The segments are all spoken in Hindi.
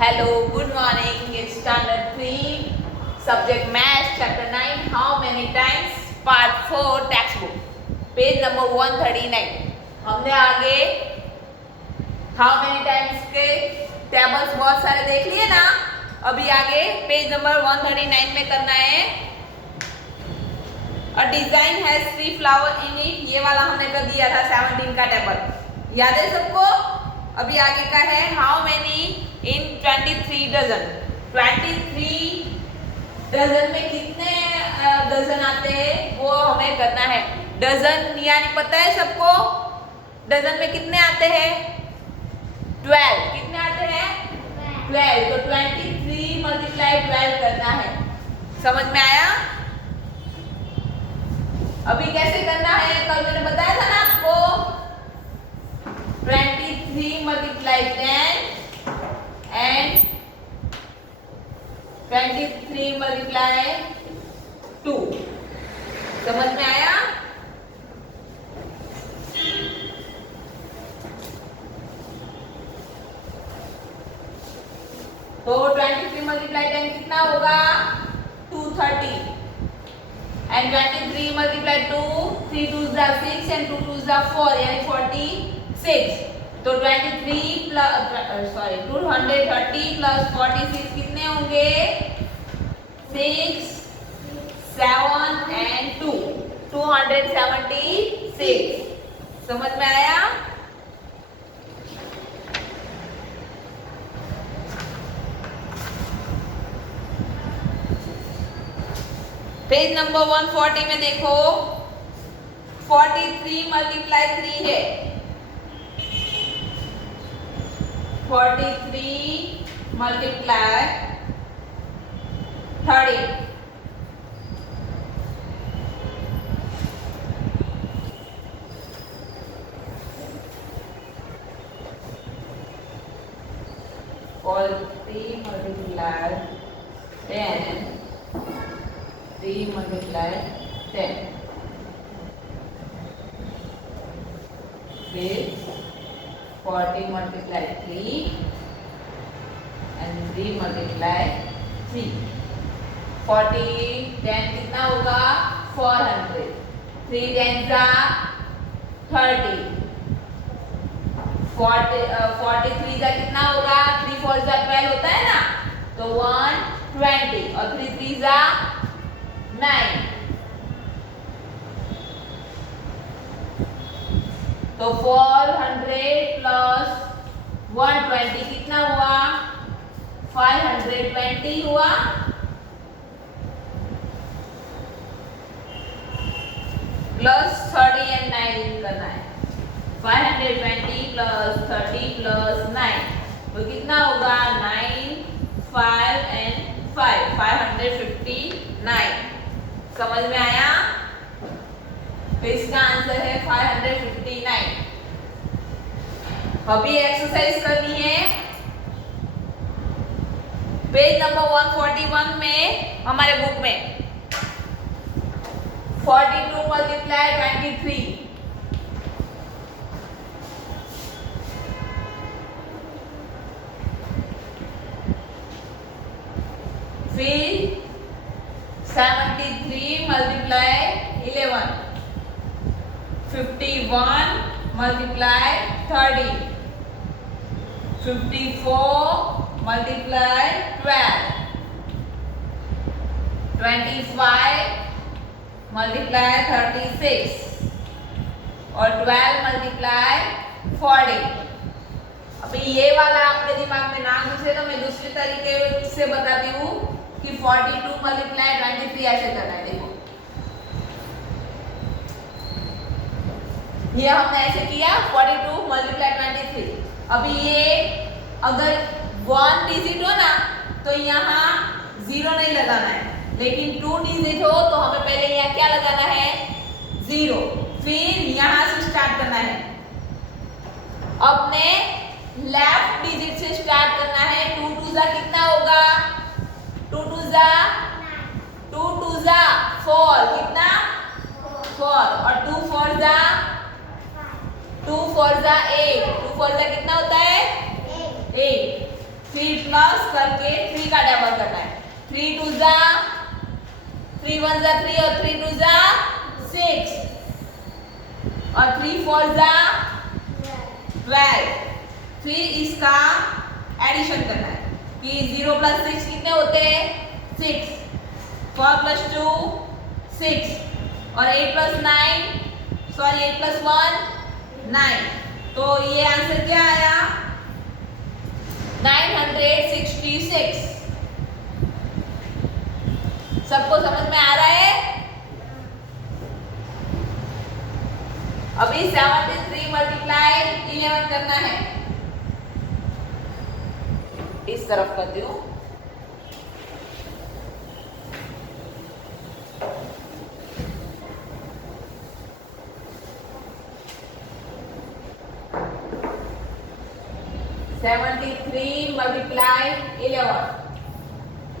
Hello, good morning. It's standard 3, subject math, chapter 9. How many times? Part 4, textbook. Page number 139. हमने आगे how many times के टेबल्स बहुत सारे देख लिए ना. अभी आगे पेज नंबर 139 में करना है. A design has 3 flowers in it. ये वाला हमने कर दिया था 17 का टेबल. याद है सबको? अभी आगे का है how many in 23 dozen. 23 dozen में कितने डजन आते हैं वो हमें करना है. डजन यानी पता है सबको? डजन में कितने आते हैं? 12. कितने आते हैं? 12. तो 23 मल्टीप्लाई 12 करना है. समझ में आया? अभी कैसे करना है कल मैंने बताया था ना आपको. 23 मल्टीप्लाई 10 एंड 23 मल्टीप्लाई 2. समझ में आया? तो 23 मल्टीप्लाई 10 कितना होगा? 230. And 23 multiply 2, 3 2s are 6 and 2 2s are 4 यानी 46. तो 23 प्लस 230 प्लस 46 कितने होंगे? 6, 7 and 2 276. समझ में आया? पेज नंबर 140 में देखो 43 मल्टीप्लाई 3 है. 43 मल्टीप्लाई 30. और 3 मल्टीप्लाई 10 3 मल्टीप्लाई 10 फिर 40 मल्टीप्लाई 3 एंड 3 मल्टीप्लाई 3. 40 10 कितना होगा? 400. 3 10 जा 30. 43 जा कितना होगा? 3 4 जा 12 होता है ना. तो 120 और 3 3 जा 9. तो 400 प्लस 120 कितना हुआ? 520 हुआ. प्लस 30 एंड 9 करना है. 520 प्लस 30 प्लस 9 तो कितना होगा? 9 5 एंड 5 559. समझ में आया? तो इसका आंसर है 559. अभी एक्सरसाइज करनी है. पेज नंबर 141 में हमारे बुक में 42 मल्टीप्लाई 23. फिर 73 मल्टीप्लाई 11. 51 मल्टीप्लाई 30. 54 मल्टीप्लाई 12. 25 मल्टीप्लाई 36 और 12 मल्टीप्लाई 40. अभी ये वाला आपके दिमाग में ना घुसे तो मैं दूसरे तरीके से बताती हूँ कि 42 मल्टीप्लाई 23 ऐसे करना है. देखो ये हमने ऐसे किया 42 मल्टीप्लाई 23. अभी ये अगर 1 डिजिट हो ना तो यहाँ 0 नहीं लगाना है. लेकिन 2 डिजिट हो तो हमें पहले यहाँ क्या लगाना है? 0. फिर यहाँ से स्टार्ट करना है. अपने लेफ्ट डिजिट से स्टार्ट करना है. 2 2 जा कितना होगा? 2 2 जा 2 2 जा 4 कितना? 4 और 2 4 जा 2 4 जा 8. 2 4 जा कितना होता है? 8. फिर प्लस करके 3 का टेबल करना है। 3 2 जा 3 1 जा 3 और 3 2 जा 6 और 3 4 जा 12। फिर इसका एडिशन करना है कि 0 प्लस 6 कितने होते हैं 6, 4 प्लस 2 6 और 8 प्लस 9 सॉरी 8 प्लस 1 9। तो ये आंसर क्या आया 966। सबको समझ में आ रहा है? अभी 73 मल्टीप्लाई 11 करना है। इस तरफ करती हूँ। मल्टीप्लाई 11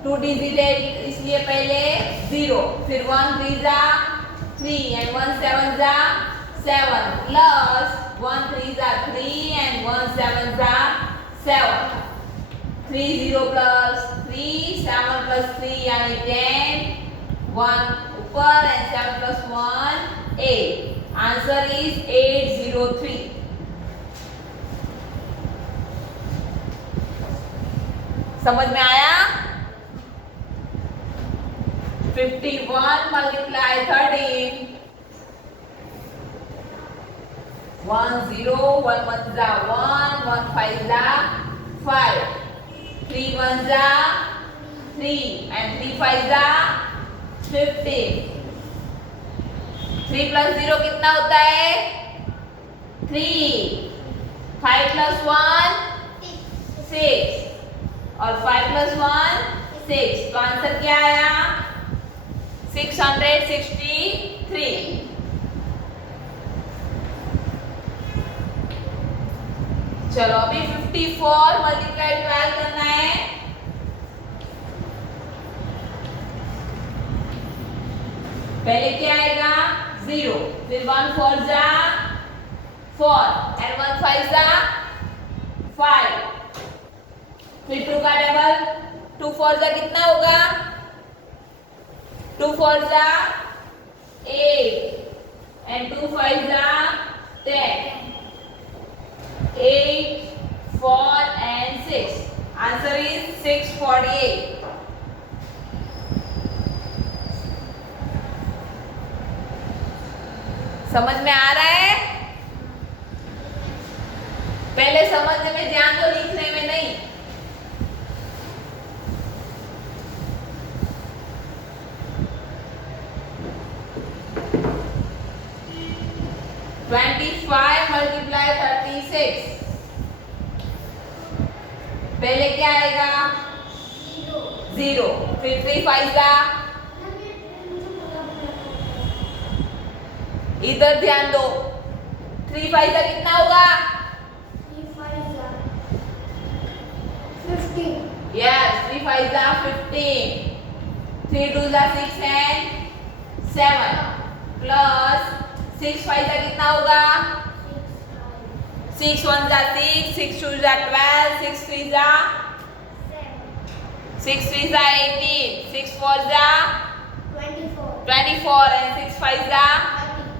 2 डिजिट है इसलिए पहले 0, फिर 1 3 जा 3 and 1 7 जा 7 प्लस 1 3 जा 3 and 1 7 जा 7 3 0 प्लस 3 7 प्लस 3 यानी 10 1 ऊपर and 7 प्लस 1 8। Answer is 803। समझ में आया? 51 मल्टीप्लाई 13 1 0 1 1 जा 1 1 5 जा 5 3 1 जा 3 and 3 5 जा 15। 3 प्लस 0 कितना होता है 3, 5 प्लस 1 6 और 5 प्लस 1 6। तो आंसर क्या आया 663। चलो अभी 54 मल्टीप्लाई 12 करना है। पहले क्या आएगा 0, फिर 1 4 जा 4 and 1 5 जा 5, फिर 2 का टेबल 2 4 जा कितना होगा 2 4 जा 8 and 2 5 जा 10 8 4 and 6। Answer is 648। समझ में आ रहा है? पहले समझने में ध्यान दो, लिखने में नहीं। मल्टीप्लाई 36 पहले क्या आएगा 0, फिर 3 5 जा इधर ध्यान दो 3 5 जा कितना होगा 15। यस 3 5 जा 15 3 2 जा 6 and 7 प्लस 6 5 जा कितना होगा 6 1 जा 6 6 2 जा 12 6 3 जा 6 3 जा 18 6 4 जा 24 and 6 5 जा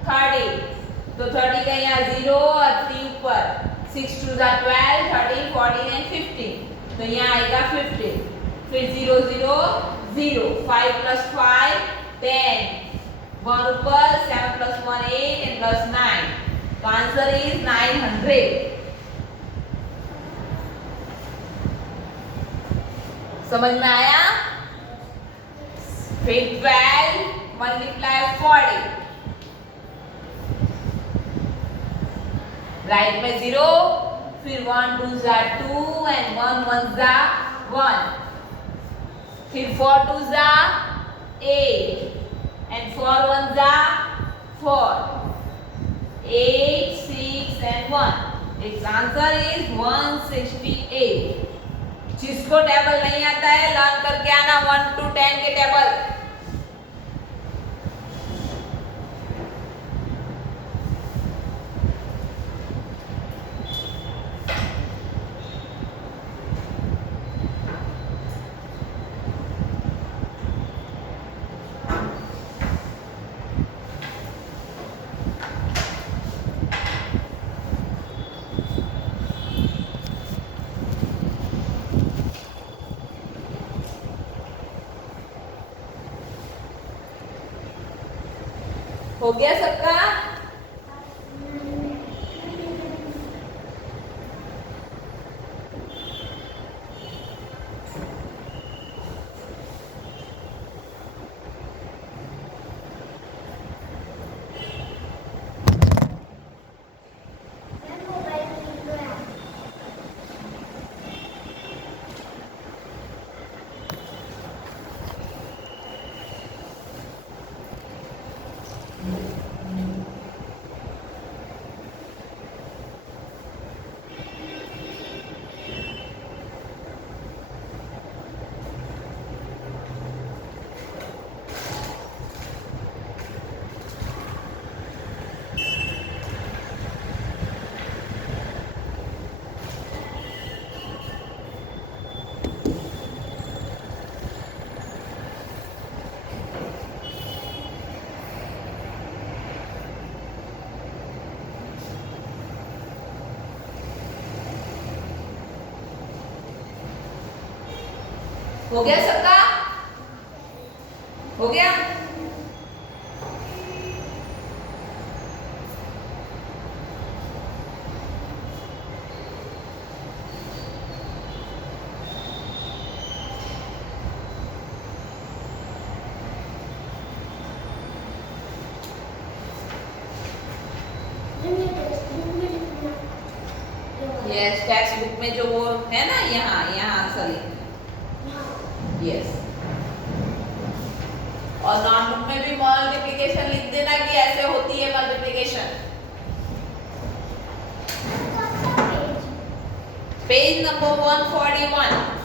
30। तो 30 का यहाँ 0 और 3 ऊपर 6 2 जा 12 13 14 and 15। तो यहाँ आएगा 15, फिर 0 0 0 5 plus 5 10 1 ऊपर 7 plus 1 8 and plus 9। तो आंसर इज 900। समझ में आया? फिर 12 मल्टीप्लाई 40 राइट में 0, फिर 1 2 जा 2 and 1 1 जा 1, फिर 4 2 जा 8 and 4 1 जा 4 8 6 and 1। its answer is 168। जिसको टेबल नहीं आता है लर्न करके आना 1 to 10 के टेबल। गया सबका? हो गया सबका? हो गया? यस, टेक्स्ट बुक में जो वो है ना, यहाँ यहाँ आंसर लिखना। यस, और नोटबुक में भी मल्टीप्लिकेशन लिख देना कि ऐसे होती है मल्टीप्लिकेशन। Page number 141।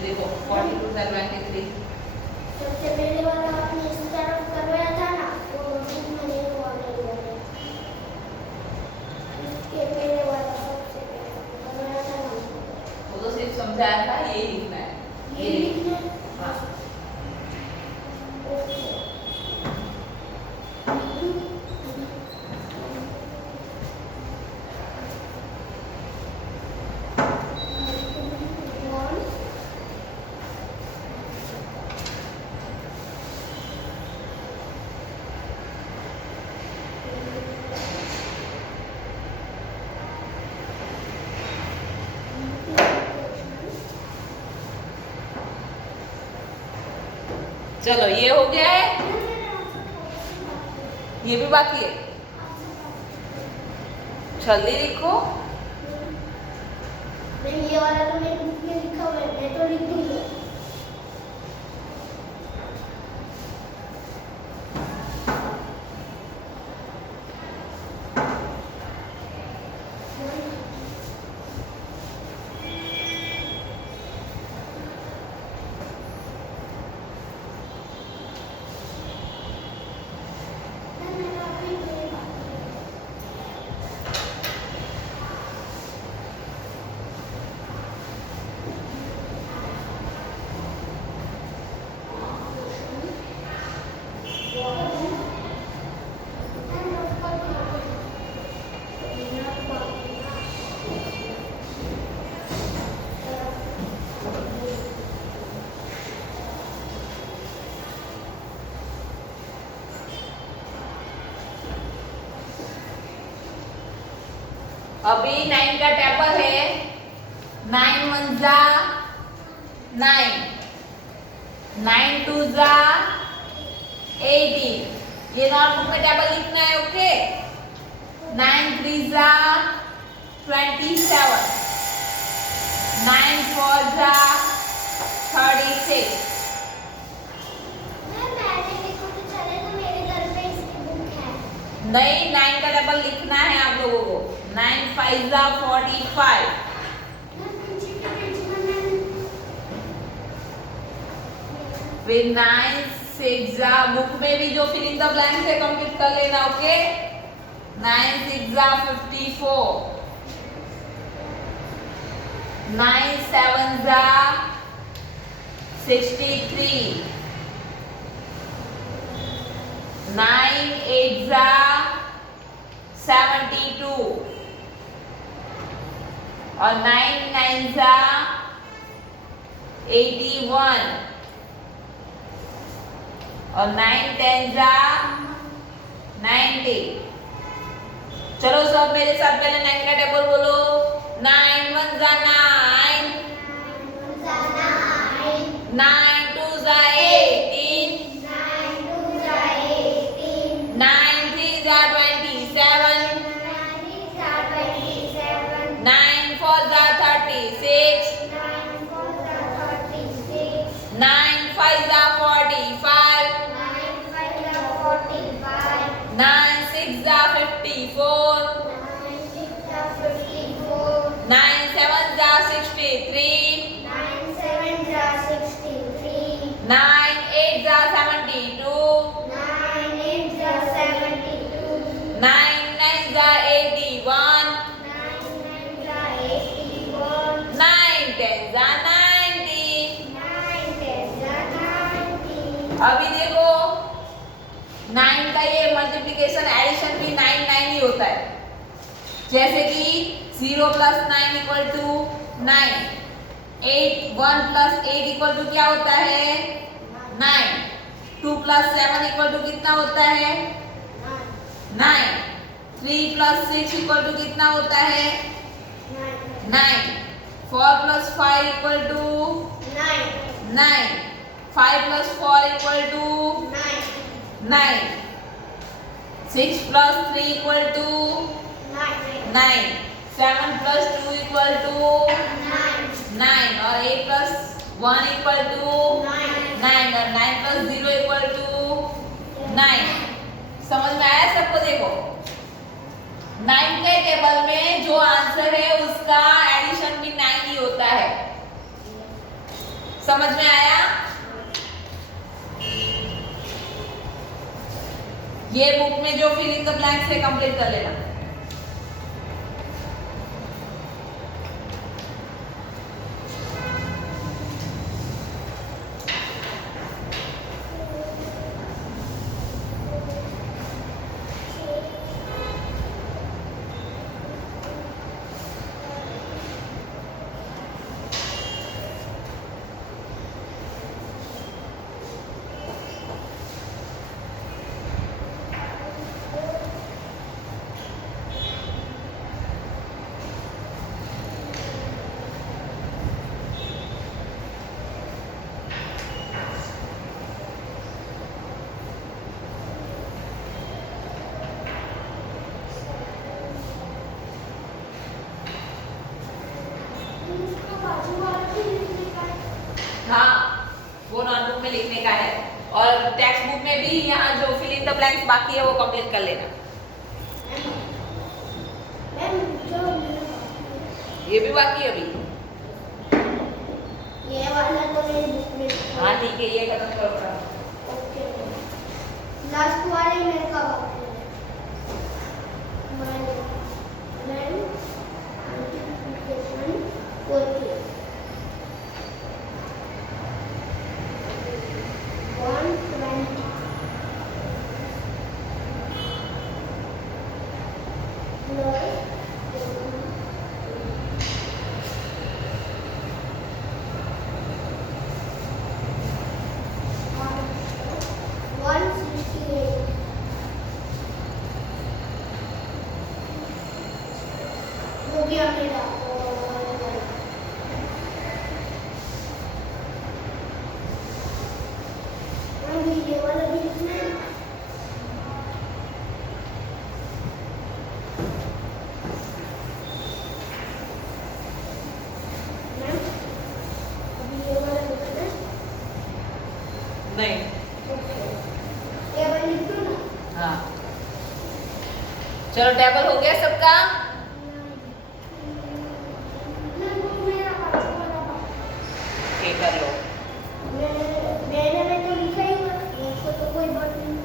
देखो 42 से 23। सबसे पहले वाला आपने इस तरफ करवाया था ना, वो मैंने वो वाला इसके पहले वाला सबसे पहले करवाया था ना, वो तो सिर्फ समझाया था, यही लिखना है। ये लिखना है। हाँ। चलो ये हो गया है, ये भी बाकी है। जल्दी लिखो। नहीं, ये वाला तो मेरे बुक में लिखा हुआ है, मैं तो लिख दूंगा। अभी 9 का टेबल है। 9 1 जा 9, 9 2 जा 18। ये नोटबुक में टेबल लिखना है, ओके। 9 3 जा 27, 9 4 जा 36। नहीं, 9 का टेबल लिखना है आप लोगों को। 9 5 जा 45, फिर 9 6 जा, बुक में भी जो फिलिंग द ब्लैंक्स है कंप्लीट कर लेना, ओके। 9 6 जा 54, 9 7 जा 63, 9 8 जा 72 और 9 9 जा 81 और 9 10 जा 90। चलो सब मेरे साथ पहले 9 का टेबल बोलो। 9 1 जा 9, 9 2 जा 18, 9 3 जा 27, 9 4 जा 36, 9 5 जा 45, 9 6 जा 54, 9 7 जा 63, 9 8 जा 72, 9 9 जा 81, 9 10 जा 90। अभी देखो 9 का ये मल्टीप्लिकेशन एडिशन भी 9 9 ही होता है। जैसे कि 0 + 9 = 9, 8 1 + 8 = क्या होता है 9, 2 + 7 = कितना होता है 9, 3 + 6 = कितना होता है 9, 4 + 5 = 9, 5 + 4 = 9, 6 + 3 = 9, 7 + 2 = 9 और 8 + 1 = 9 और 9 + 0 = 9। समझ में आया सबको? देखो 9 के टेबल में जो आंसर है उसका एडिशन भी 9 ही होता है। समझ में आया? ये बुक में जो फिल इन द ब्लैंक्स है कंप्लीट कर लेना। हाँ, वो नोटबुक में लिखने का है और टेक्स्ट बुक में भी यहाँ जो फिल इन द ब्लैंक्स बाकी है वो कंप्लीट कर लेना। ये भी बाकी है अभी। ये वाला तो मेरी बुक में। हाँ ठीक है, ये खत्म करो। ओके। लास्ट वाले मेरे का बाकी है। मैं मल्टीप्लिकेशन करती हूँ। 120 हो गया मेरा। अभी ये वाला भी लिखना है। अभी ये वाला लिखना है। नहीं। टेबल लिख दो ना। हाँ चलो, टेबल हो गया सबका? ठीक कर लो। मैंने तो लिखा ही हुआ, उसको तो कोई बात नहीं।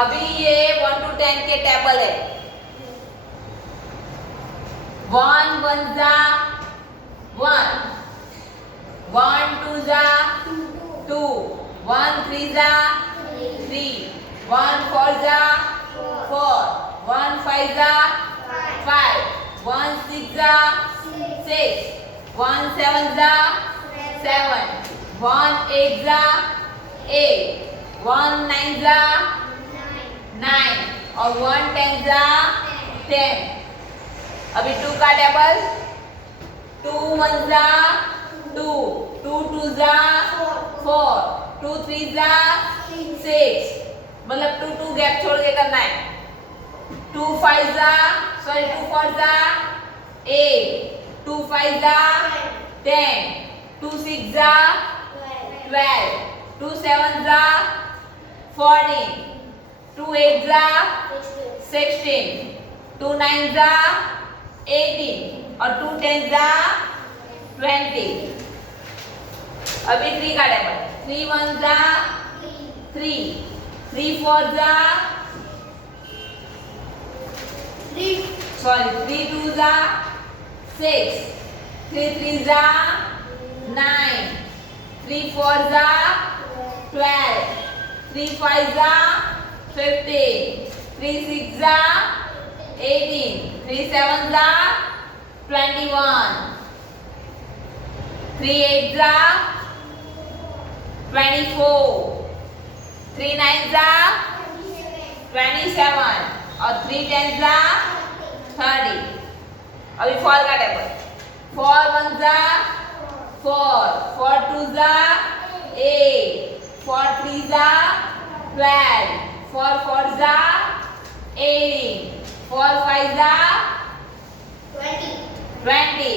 अभी ये 1 to 10 के टेबल है। 1 1 जा 1, 1 2 जा 2, 1 3 जा 3, 1 4 जा 4, 1 5 जा 5, 1 6 जा 6, 1 7 जा 7, 1 8 जा 8, 1 9 जा 9 और 1 10 जा 10। अभी 2 का टेबल 2 1 जा 2, 2 2 जा 4, 2 3 जा 6, मतलब 2 2 गैप छोड़ के करना है। 2 5 जा 2 4 जा 8, 2 5 जा 10, 2 6 जा 12, 2 7 जा 14, 2 8 जा 16, 2 9 जा 18 और 2 10 जा 20। अभी 3 का टेबल 3 1 जा 3, 3 4 जा 3 2 जा 6, 3 3 जा 9, 3 4 जा 12, 3 5 जा 15, 3 6 जा 18, 3 7 जा 21, 3 8 जा 24, 3 9 जा 27 और 3 10 जा 30। अभी 4 का टेबल 4 1 जा 4, 4 2 जा 8, 4 3 जा 12, 4 4 जा 18, 4 5 जा 20,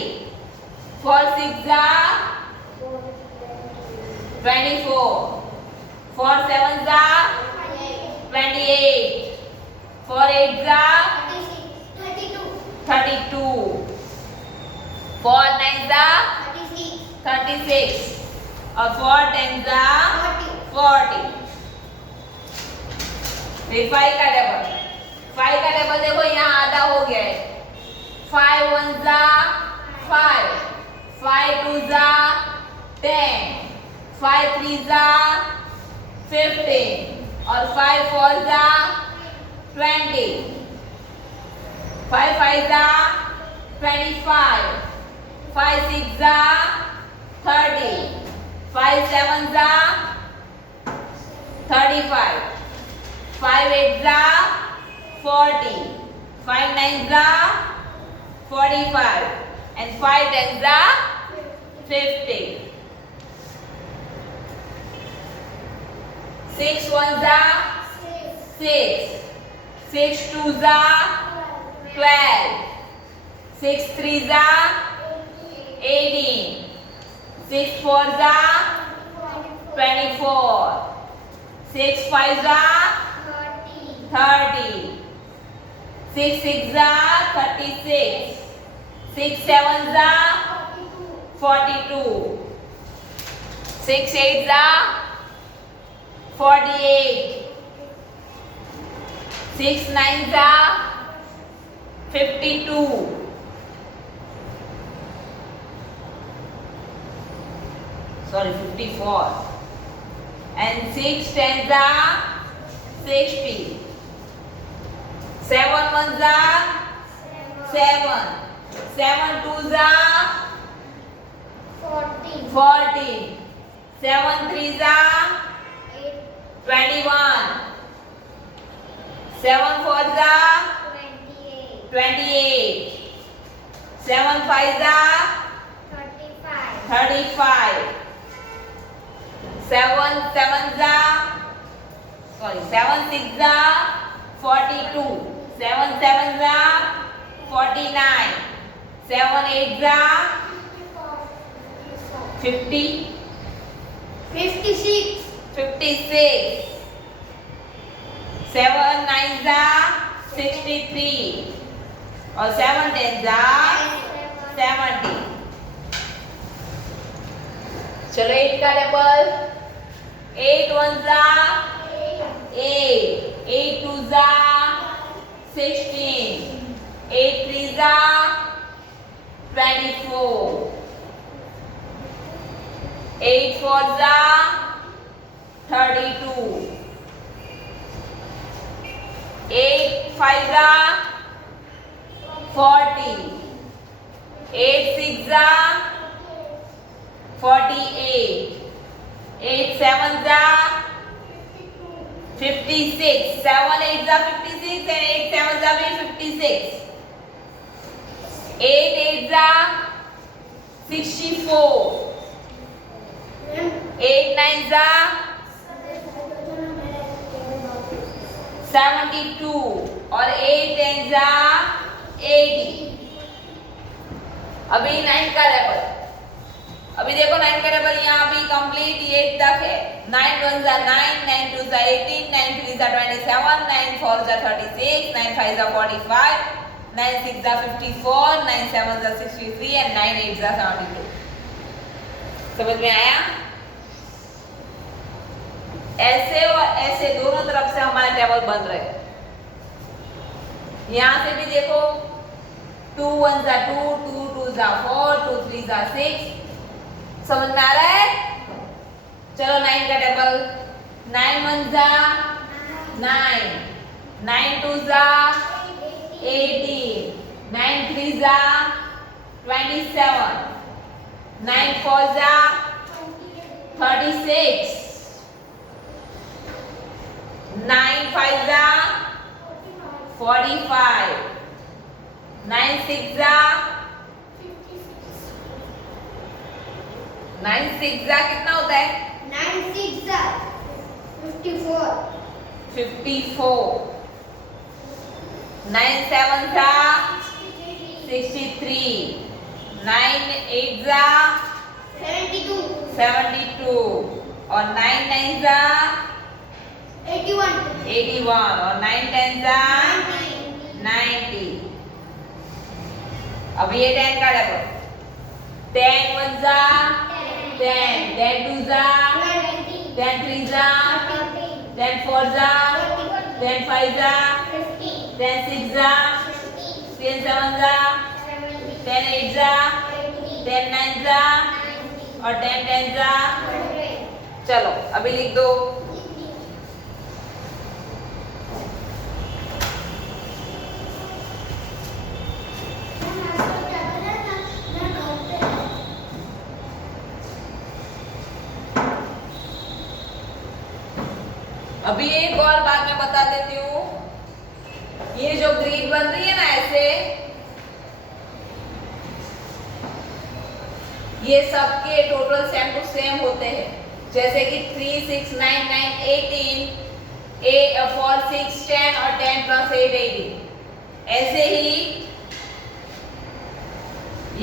4 6 जा 24, 4 7 जा 28, 4 8 जा 32, 4 9 जा 36 और 4 10 जा 40। फिर 5 का टेबल 5 का टेबल देखो यहाँ आधा हो गया है। 5 1 जा 5, 5 2 जा 10, 5 3 जा 15 और 5 4 जा 20, 5 5 जा 25, 5 6 जा 30, 5 7 जा 35, 5 8 जा 40, 5 9 जा 45 and 5 10 जा 50. 6 1 जा 6, 6 2 जा 12, 6 3 जा 18, 6 4 जा 24, 6 5 जा 30, 6 6 जा 36, 6 7 जा 42, 6 8 जा 48, 6 9 जा 52, sorry 54 and 6 10 जा 60, 7 1 जा 7, 7 2 जा 14, 7 3 जा 21, 7 4 जा 28, 7 5 जा 35, 7 7 जा 7 6 जा 42, 7 7 जा 49, 7 8 जा 50, 56, 7 9 जा 63 और 7 10 जा 70. चलो 8 का टेबल 8 1 जा 8, 8 2s are 16, 8 3s are 24, 8 4s are 32, 8 5s are 40, 8 6s are 48, 8 7s are 56, 7 8s are 56 and 8 7s are 56, 8 8s are 64, 8 9s are 72 और 8 10s are 80। अभी 9 का रेबल, अभी देखो 9 का रेबल यहाँ भी कंप्लीट 8 तक है। 9 1s are 9, 9 2s are 18, 9 3s are 27, 9 4s are 36, 9 5s are 45, 9 6s are 54, 9 7s are 63 and 9 8s are 72। समझ में आया? ऐसे और ऐसे दोनों तरफ से हमारे टेबल बन रहे हैं। यहाँ से भी देखो 2 1s are 2, 2 2s are 4, 2 3s are 6। समझ में आ रहा है? चलो 9 का table, 9 1s are 9, 9 2s are 18, 9 3s are 27, 9 4s are 36, 9 5s are 45, 9 6s are 9 6s are कितना होता है? 9 6s are 54, 54, 9 7s are 63, 9 8s are 72, 72 और 9 9s are 81, 81 और 9 10s are 90। अब ये 10 का double, 10 1s are 10, 10 2s are 20, 10 3s are 30, 10 4s are 10 5s are 50, 10 6s are 60, 10 7s are 70, 10 8s are 80, 10 9s are 90, और 10 10s are। 100। चलो अभी लिख दो। अभी एक और बात मैं बता देती हूँ, ये जो ग्रिड बन रही है ना ऐसे, ये सबके टोटल सेम टू सेम होते हैं। जैसे कि 3 6 9 9 18, 4 6 10 और 10 + 8 18। ऐसे ही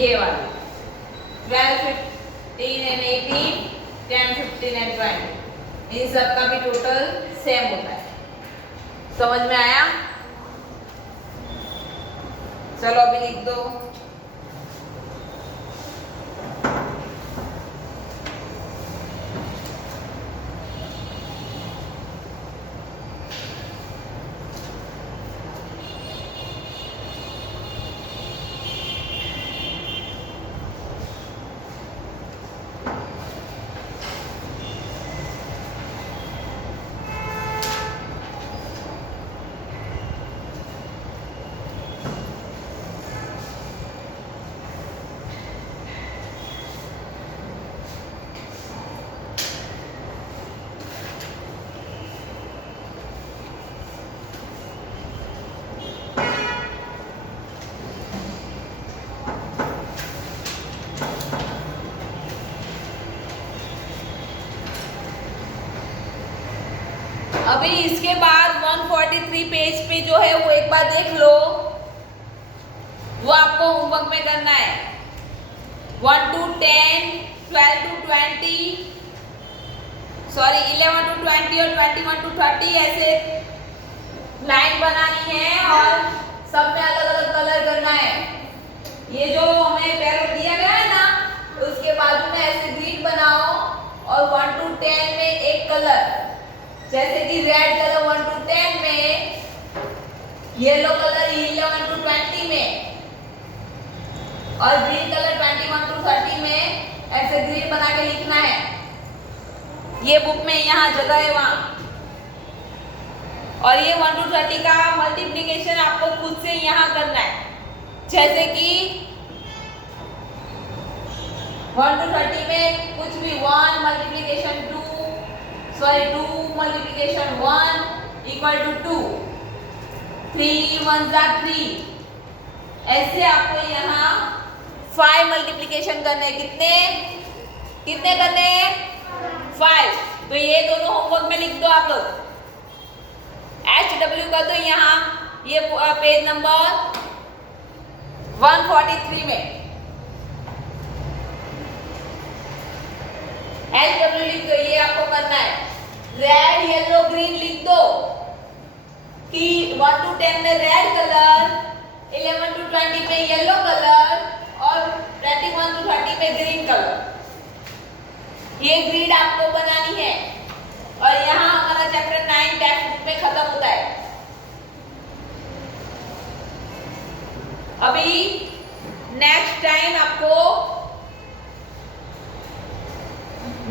ये वाला 12 15 and 18, 10 15 and 20, इन सब का भी टोटल सेम होता है। समझ में आया? चलो अभी लिख दो। अभी इसके बाद 143 पेज पे जो है वो एक बार देख लो, वो आपको होमवर्क में करना है। 1 to 10, 12 to 20, सॉरी 11 to 20 और 21 to 30 ऐसे लाइन बनानी है और सब में अलग अलग कलर करना है। ये जो हमें पैरोट दिया गया है ना, उसके बाजू में ऐसे ग्रिड बनाओ और 1 to 10 में एक कलर, जैसे कि रेड कलर 1 to 10 में येलो कलर 11 to 20 में और ग्रीन कलर 21 to 30 में ऐसे ग्रीन बना के लिखना है। ये बुक में यहाँ जगह है वहां। और ये 1 to 30 का मल्टीप्लिकेशन आपको खुद से यहाँ करना है। जैसे कि 1 to 30 में कुछ भी 1 मल्टीप्लिकेशन 2 मल्टीप्लिकेशन 1 इक्वल टू 2, 3 1 जा 3। ऐसे आपको यहाँ 5 मल्टीप्लिकेशन करने। कितने करने? 5। तो ये दोनों होमवर्क में लिख दो आप लोग। HW कर दो यहाँ, ये पेज नंबर 143 में HW लिख दो। ये आपको करना है। रेड येलो ग्रीन लिख दो कि 1 to 10 में रेड कलर, 11 to 20 में येलो कलर और 21 to 30 में ग्रीन कलर। ये ग्रिड आपको बनानी है। और यहाँ हमारा चैप्टर 9 टेक्स्ट बुक में खत्म होता है। अभी नेक्स्ट टाइम आपको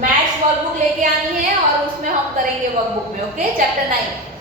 मैथ्स वर्कबुक लेके आनी है और उसमें हम करेंगे वर्कबुक में। Okay, chapter 9।